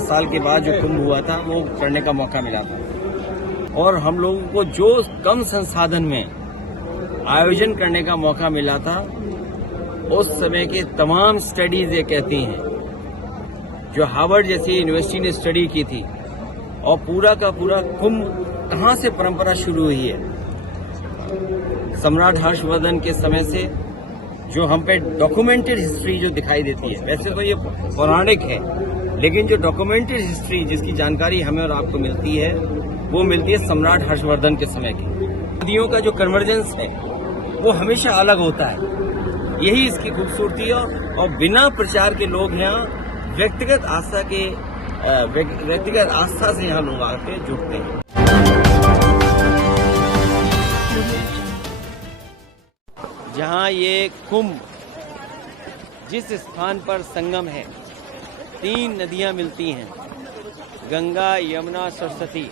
साल के बाद जो कुंभ हुआ था वो करने का मौका मिला था और हम लोगों को जो कम संसाधन में आयोजन करने का मौका मिला था, उस समय के तमाम स्टडीज ये कहती हैं जो हार्वर्ड जैसी यूनिवर्सिटी ने स्टडी की थी, और पूरा का पूरा कुंभ कहाँ से परंपरा शुरू हुई है। सम्राट हर्षवर्धन के समय से जो हम पे डॉक्यूमेंटेड हिस्ट्री जो दिखाई देती है, वैसे तो ये पौराणिक है, लेकिन जो डॉक्यूमेंटेड हिस्ट्री जिसकी जानकारी हमें और आपको मिलती है वो मिलती है सम्राट हर्षवर्धन के समय की। नदियों का जो कन्वर्जेंस है वो हमेशा अलग होता है, यही इसकी खूबसूरती है। और बिना प्रचार के लोग यहाँ व्यक्तिगत आस्था से यहाँ लोग आके जुड़ते हैं। जहाँ ये कुंभ जिस स्थान पर संगम है, 3 नदियां मिलती हैं, गंगा, यमुना, सरस्वती।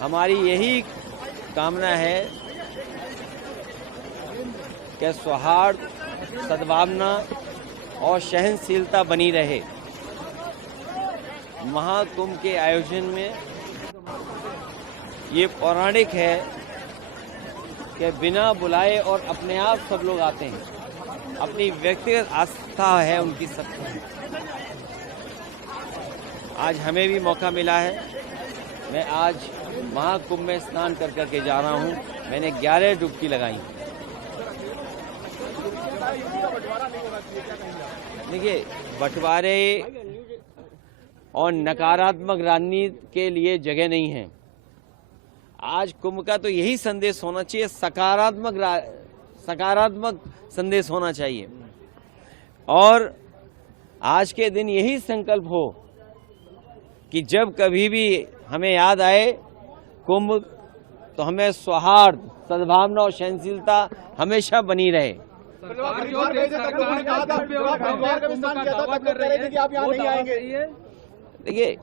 हमारी यही कामना है कि सौहार्द, सद्भावना और सहनशीलता बनी रहे। महाकुंभ के आयोजन में ये पौराणिक है कि बिना बुलाए और अपने आप सब लोग आते हैं, अपनी व्यक्तिगत आस्था है उनकी सबकी। आज हमें भी मौका मिला है। मैं आज महाकुंभ में स्नान कर करके जा रहा हूँ। मैंने 11 डुबकी लगाई। देखिए, बंटवारे और नकारात्मक राजनीति के लिए जगह नहीं है। आज कुंभ का तो यही संदेश होना चाहिए, सकारात्मक संदेश होना चाहिए। और आज के दिन यही संकल्प हो कि जब कभी भी हमें याद आए कुंभ, तो हमें सौहार्द, सद्भावना और सहनशीलता हमेशा बनी रहे। देखिए,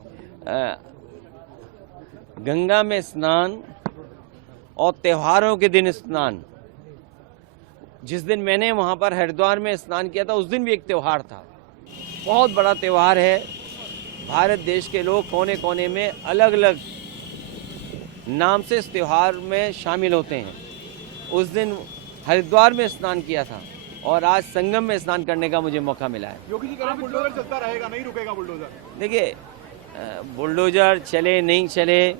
गंगा में स्नान और त्योहारों के दिन स्नान, जिस दिन मैंने वहां पर हरिद्वार में स्नान किया था उस दिन भी एक त्योहार था, बहुत बड़ा त्योहार है। भारत देश के लोग कोने कोने में अलग अलग नाम से इस त्योहार में शामिल होते हैं। उस दिन हरिद्वार में स्नान किया था और आज संगम में स्नान करने का मुझे मौका मिला है। योगी जी कह रहे हैं बुलडोजर चलता रहेगा, नहीं रुकेगा बुलडोजर। देखिए, बुलडोजर चले नहीं चले,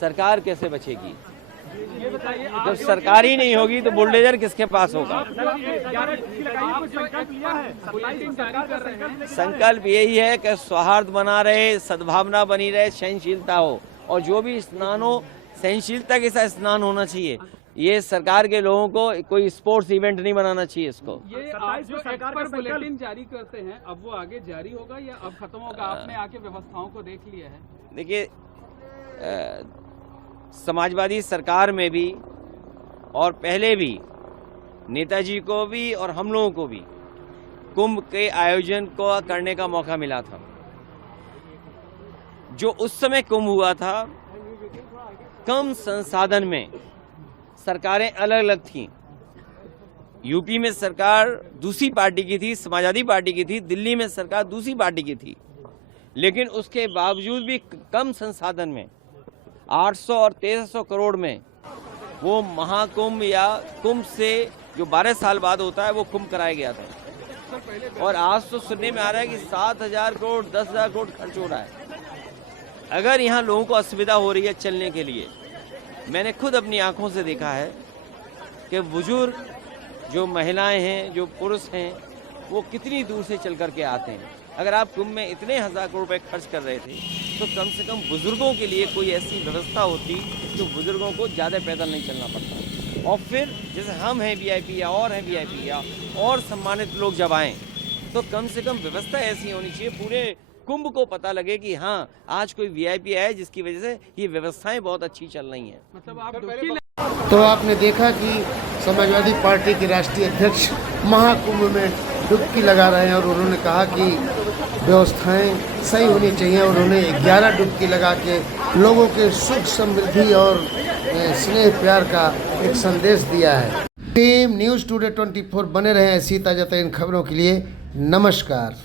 सरकार कैसे बचेगी? जब सरकार ही नहीं होगी तो बुलडोजर किसके पास होगा? संकल्प यही है कि सौहार्द बना रहे, सद्भावना बनी रहे, सहनशीलता हो, और जो भी स्नान हो सहनशीलता के साथ स्नान होना चाहिए। ये सरकार के लोगों को कोई स्पोर्ट्स इवेंट नहीं बनाना चाहिए इसको। ये आप जो सरकार पर बुलेटिन जारी करते हैं, अब वो आगे जारी होगा या अब खत्म होगा? आपने आके व्यवस्थाओं को देख लिया है? देखिए, समाजवादी सरकार में भी और पहले भी नेताजी को भी और हम लोगों को भी कुंभ के आयोजन को करने का मौका मिला था। जो उस समय कुंभ हुआ था, कम संसाधन में सरकारें अलग अलग थीं। यूपी में सरकार दूसरी पार्टी की थी, समाजवादी पार्टी की थी, दिल्ली में सरकार दूसरी पार्टी की थी, लेकिन उसके बावजूद भी कम संसाधन में 800 और 1300 करोड़ में वो महाकुंभ या कुंभ से जो 12 साल बाद होता है वो कुंभ कराया गया था। और आज तो सुनने में आ रहा है कि 7000 करोड़ 10,000 करोड़ खर्च हो रहा है। अगर यहाँ लोगों को असुविधा हो रही है चलने के लिए, मैंने खुद अपनी आंखों से देखा है कि बुजुर्ग, जो महिलाएं हैं, जो पुरुष हैं, वो कितनी दूर से चल करके आते हैं। अगर आप कुंभ में इतने 1000 करोड़ रुपए खर्च कर रहे थे तो कम से कम बुजुर्गों के लिए कोई ऐसी व्यवस्था होती तो बुजुर्गों को ज़्यादा पैदल नहीं चलना पड़ता। और फिर जैसे हम हैं वीआईपी या और हैं वीआईपी या और सम्मानित लोग जब आएँ तो कम से कम व्यवस्था ऐसी होनी चाहिए, पूरे कुंभ को पता लगे कि हाँ, आज कोई वीआईपी आया जिसकी वजह से ये व्यवस्थाएं बहुत अच्छी चल रही हैं। मतलब आप तो आपने देखा कि समाजवादी पार्टी के राष्ट्रीय अध्यक्ष महाकुंभ में डुबकी लगा रहे हैं और उन्होंने कहा कि व्यवस्थाएं सही होनी चाहिए। और उन्होंने 11 डुबकी लगा के लोगों के सुख समृद्धि और स्नेह प्यार का एक संदेश दिया है। टीम न्यूज़ टुडे 24 बने रहे ऐसी ताज़ा तरीन खबरों के लिए। नमस्कार।